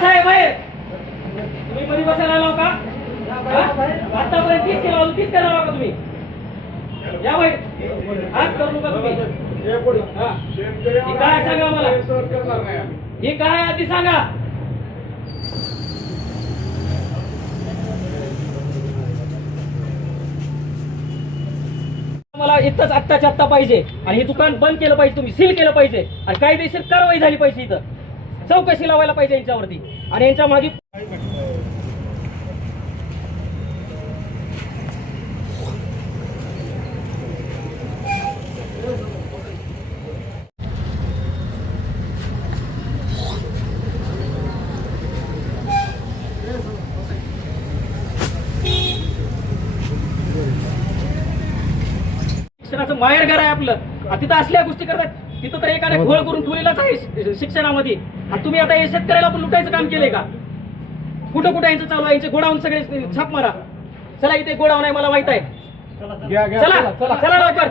साहेब बाहेर तुम्ही मध्ये बसायला आला का? आतापर्यंत 30 केला होता, 30 करावा का तुम्ही? या बाहेर हात करू नका तुम्ही. ही काय सांगा मला, ही काय आधी सांगा. मला इथंच आत्ताच्या आत्ता पाहिजे आणि हे दुकान बंद केलं पाहिजे, तुम्ही सील केलं पाहिजे आणि कायदेशीर कारवाई झाली पाहिजे. इथं चौकशी लावायला पाहिजे यांच्यावरती आणि यांच्या मागे शिक्षणाचं माहेरघर आहे आपलं. तिथं असल्या गोष्टी करतात. तिथं तर एकाने घोळ करून ठेवलेलाच आहे शिक्षणामध्ये. आणि तुम्ही आता हे शेतकऱ्याला पण लुटायचं काम केलंय का? कुठं कुठं यांचं चालू आहे, यांचे गोडाऊन सगळे छाप मारा. चला इथे गोडाऊन आहे, मला माहित आहे. चला चला लवकर.